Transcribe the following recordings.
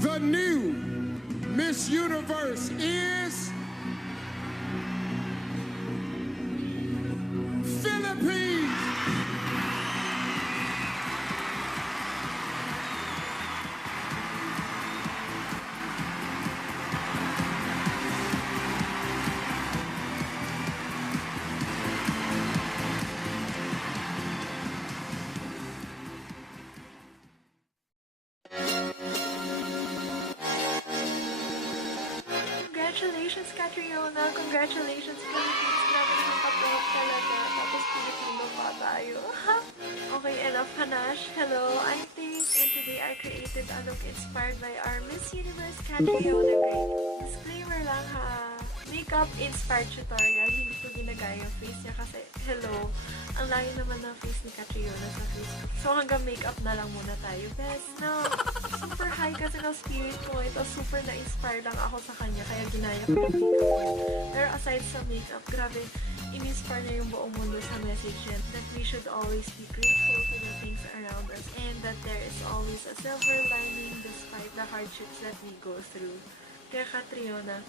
The new Miss Universe is Philippines. Congratulations, Catriona! Congratulations, Philippines! Grabe naman ka-top talaga. Tapos Pilipino pa tayo. Okay, enough Hanash. Hello, I'm Tate, and today I created a look inspired by our Miss Universe Catriona Gray. Disclaimer lang ha. Makeup inspired tutorial. Hindi ko ginagaya yung face niya kasi, hello, ang layo naman ng face ni Catriona sa Facebook. So hanggang makeup na lang muna tayo. Best na, super high kasi ng spirit ko. Ito super na-inspire lang ako sa kanya kaya ginaya ko yung makeup niya. Pero aside sa makeup, grabe, in-inspire niya yung buong mundo sa message niya that we should always be grateful to the things around us and that there is always a silver lining despite the hardships that we go through. Kaya Catriona,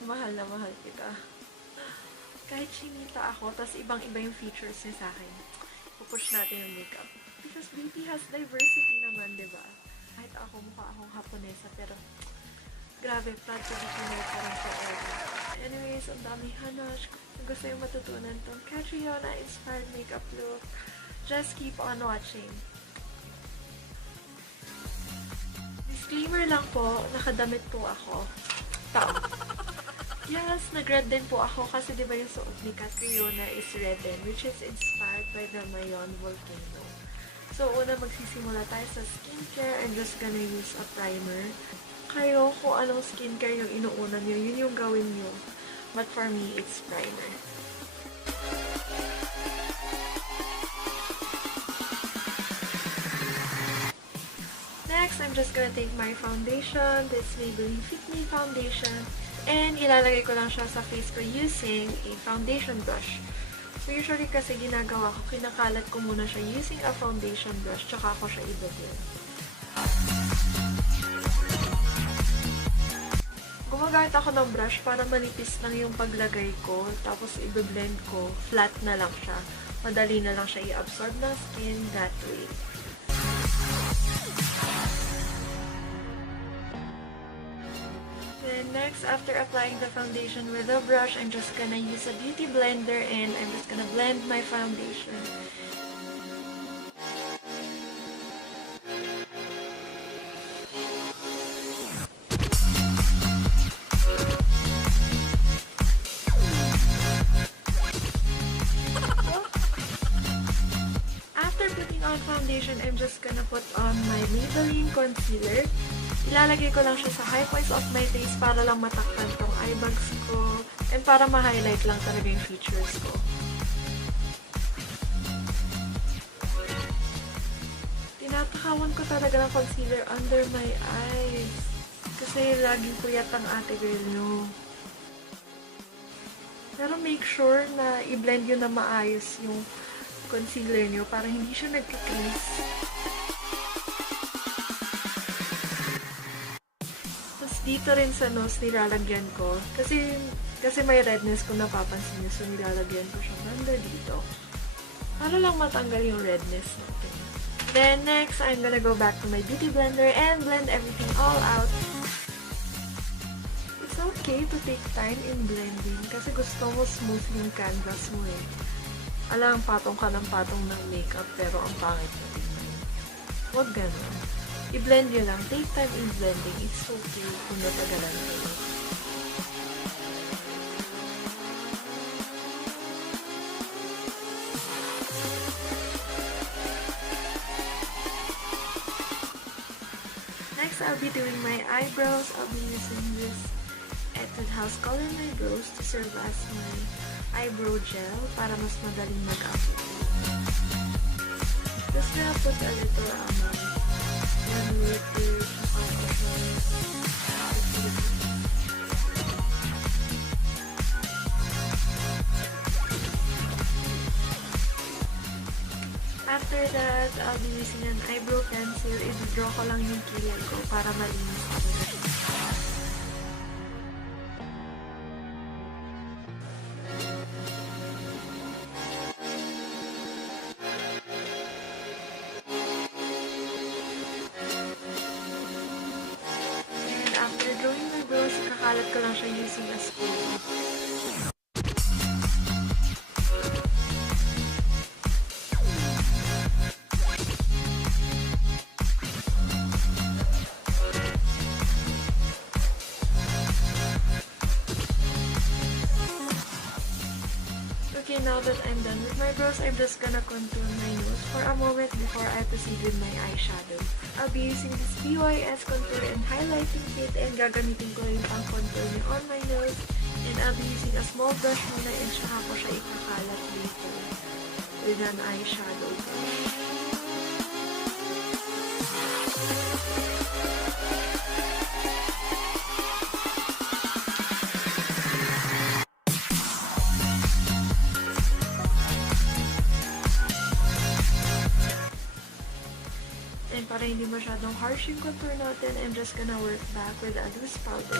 mahal na mahal kita. Kahit chinita ako, tas ibang-iba yung features niya sa akin, pupush natin yung makeup. Because beauty has diversity naman, diba? Kahit ako, mukha akong Haponesa, pero grabe, proud to be Pinoy parang forever. Anyways, ang dami hanash. Kung gusto yung matutunan tong Catriona inspired makeup look, just keep on watching. Disclaimer lang po, nakadamit po ako. Yes, nag-red din po ako kasi diba yung suot ni Catriona is red din, which is inspired by the Mayon volcano. So, una magsisimula tayo sa skincare. I'm just gonna use a primer. Kayo, kung anong skincare yung inuuna nyo, yun yung gawin nyo. But for me, it's primer. Next, I'm just gonna take my foundation. This Maybelline Fit Me Foundation. And ilalagay ko lang siya sa face ko using a foundation brush. So usually kasi ginagawa ko, kinakalat ko muna siya using a foundation brush, tsaka ako siya i-blend. Gumagamit ako ng brush para manipis lang yung paglagay ko, tapos i-blend ko, flat na lang siya. Madali na lang siya i-absorb ng skin that way. Then next, after applying the foundation with a brush, I'm just gonna use a beauty blender and I'm just gonna blend my foundation. After putting on foundation, I'm just gonna put on my Maybelline Concealer. Ilalagay ko lang siya sa high points of my face para lang matakpan tong eye bags ko and para ma-highlight lang talaga yung features ko. Tinatakawan ko talaga ng concealer under my eyes kasi laging puyat ang ate girl nyo. Pero make sure na i-blend yun na maayos yung concealer nyo para hindi siya nagka-crease. Dito rin sa nose nilalagyan ko. Kasi may redness kung napapansin niyo. So, nilalagyan ko siya banda dito. Para lang matanggal yung redness natin. Then, next, I'm gonna go back to my beauty blender and blend everything all out. It's okay to take time in blending kasi gusto mo smooth yung canvas mo eh. Alam, patong ka ng patong ng makeup pero ang pangit na tingnan. Huwag ganun. I-blend nyo lang. Take time in blending. It's okay kung natagalan kayo. Next, I'll be doing my eyebrows. I'll be using this Etude House Color My Brows to serve as my eyebrow gel para mas madaling mag-apply. Just gonna put a little amount. After after that, I'll be using an eyebrow pencil. I-draw ko lang yung kilay ko para malinis ko. And after drawing my brows, kakalat ko lang siya using a spoon. Okay, now that I'm done with my brows, I'm just gonna contour my nose for a moment before I proceed with my eyeshadow. I'll be using this BYS contour and highlighting kit, and gagamitin ko yung pang contour niya on my nose. And I'll be using a small brush muna, and saka ko siya ikakalat later with an eyeshadow brush. And para hindi masyadong harsh yung contour natin, I'm just gonna work back with a loose powder.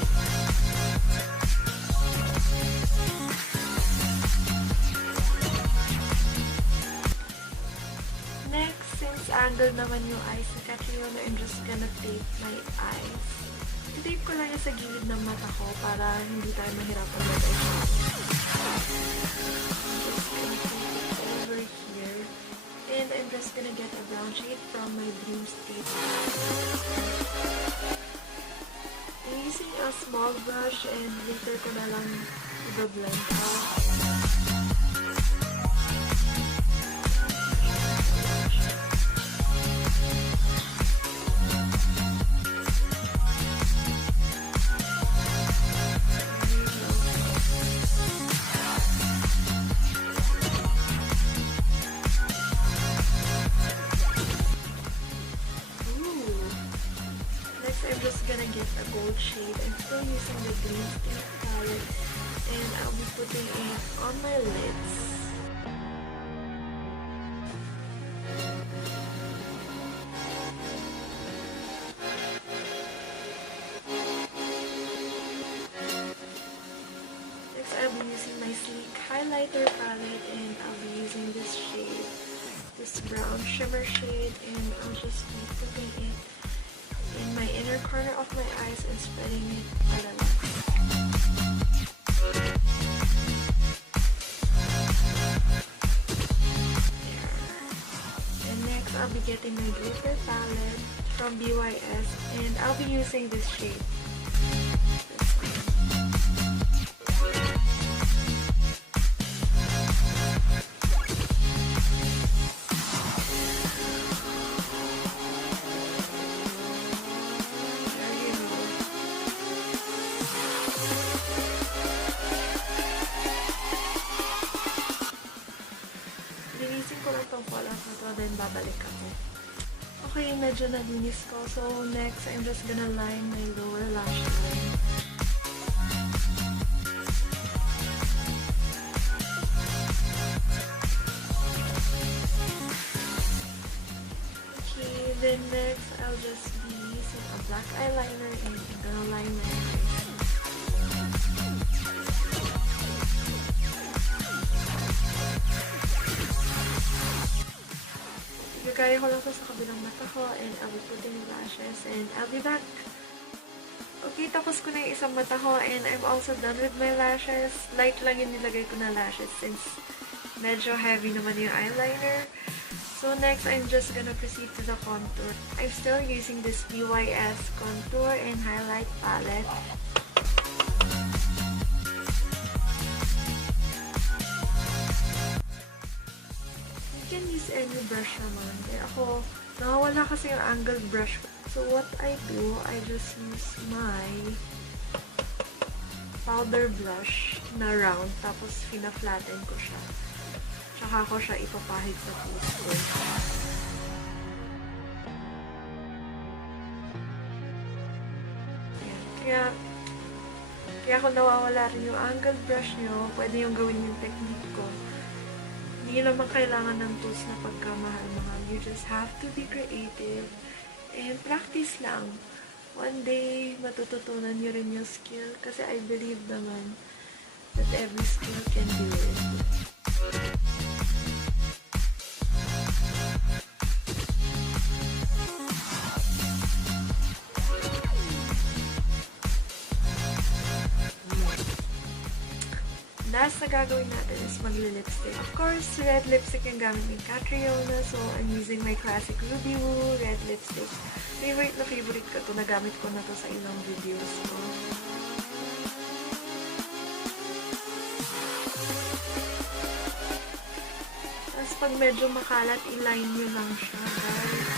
Next, since angled naman yung eyes ni Catriona, I'm just gonna tape my eyes. I-tape ko lang yung sa gilid ng mata ko para hindi tayo mahirapan mag-eyeshadow. Just gonna tape it over here. And I'm just gonna get a brown shade from my Dream State. I'm using a small brush and later ko na lang i-blend out. I'm just gonna get a gold shade. I'm still using the Green State palette, and I'll be putting it on my lids. Next, I'll be using my sleek highlighter palette, and I'll be using this shade, this brown shimmer shade, and I'll just be putting it in my inner corner of my eyes and spreading it para lang. There. And next, I'll be getting my glitter palette from BYS, and I'll be using this shade. Linisin ko lang itong fallout na to, then babalik ako. Okay, medyo nalinis ko. So, next, I'm just gonna line my lower lash line. Okay, then next, I'll just be using a black eyeliner and I'm gonna line my eyes. Gagaya ko lang to sa kabilang mata ko, and I'll be putting lashes, and I'll be back. Okay, tapos ko na yung isang mata ko, and I'm also done with my lashes. Light lang yung nilagay ko na lashes since medyo heavy naman yung eyeliner. So next, I'm just gonna proceed to the contour. I'm still using this BYS contour and highlight palette. Can use any brush naman. Kaya ako, nakawala kasi yung angled brush. So what I do, I just use my powder brush na round, tapos fina-flatten ko siya. Tsaka ko siya ipapahid sa teaspoon. Ayan. Kaya kung nawawala rin yung angled brush nyo, pwede yung gawin yung technique ko. Hindi naman kailangan ng tools na pagkamahal-mahal. You just have to be creative and practice lang. One day, matututunan nyo rin yung skill kasi I believe naman that every skill can be learned. Last na gagawin natin is magli-lipstick. Of course, red lipstick yung gamit ni Catriona. So, I'm using my classic Ruby Woo red lipstick. Favorite na favorite ko to. Nagamit ko na to sa ilang videos ko. Tapos, pag medyo makalat, i-line nyo lang siya, guys.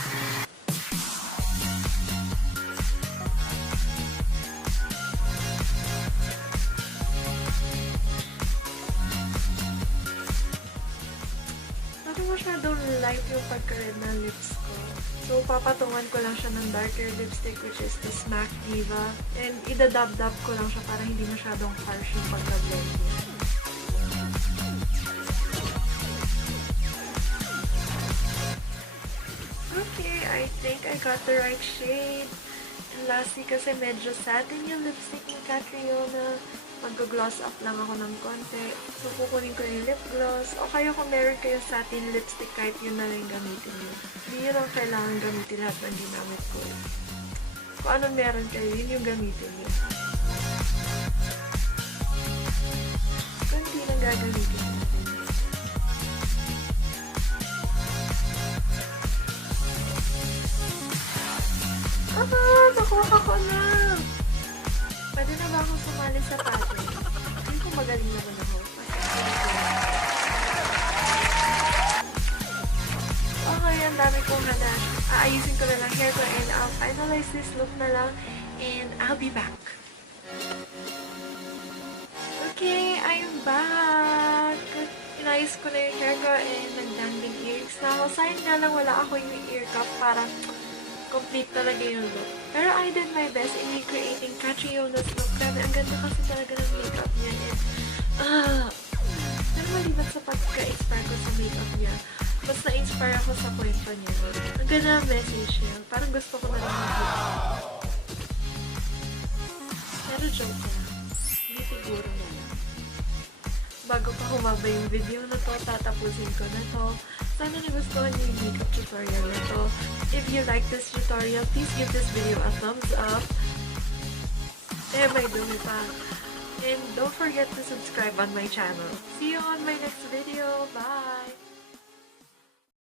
Masyadong light yung pagka-red ng lips ko. So, papatungan ko lang siya ng darker lipstick which is the MAC Diva. And idadab-dab ko lang siya para hindi masyadong harsh yung pagka-blend niya. Okay, I think I got the right shade. And lastly, kasi medyo satin yung lipstick ni Catriona. Mag-gloss up lang ako ng konti. So, kukunin ko yung lip gloss. O kaya kung meron kayo satin lipstick, kahit yun na rin gamitin nyo. Hindi nyo lang kailangan gamitin lahat ng ginamit ko. Kung anong meron kayo, yun yung gamitin nyo. Kung hindi lang gagamitin natin. Nakuha ko na! Pwede na ba akong sumali sa pageant? Hindi ko magaling naman ako. Okay, ang dami kong hanash. Aayusin ko na lang hair ko and I'll finalize this look na lang and I'll be back. Okay, I'm back! Inayos ko na yung hair ko and nagdangling earrings na ako. Sayang nga lang wala ako yung ear cup para complete talaga yung look. Pero I did my best in recreating Catriona's look. Grabe, ang ganda kasi talaga ng makeup niya. And, pero maliban sa pagka-inspire ko sa makeup niya, mas na-inspire ako sa kwento niya. Ang ganda ng message niya. Parang gusto ko na lang mag-look. Pero joke na. Hindi siguro na lang. Bago pa humaba yung video na to, tatapusin ko na to. Sana nagustuhan niyo yung makeup tutorial na to. If you like this tutorial, please give this video a thumbs up. May dumi pa. And don't forget to subscribe on my channel. See you on my next video. Bye!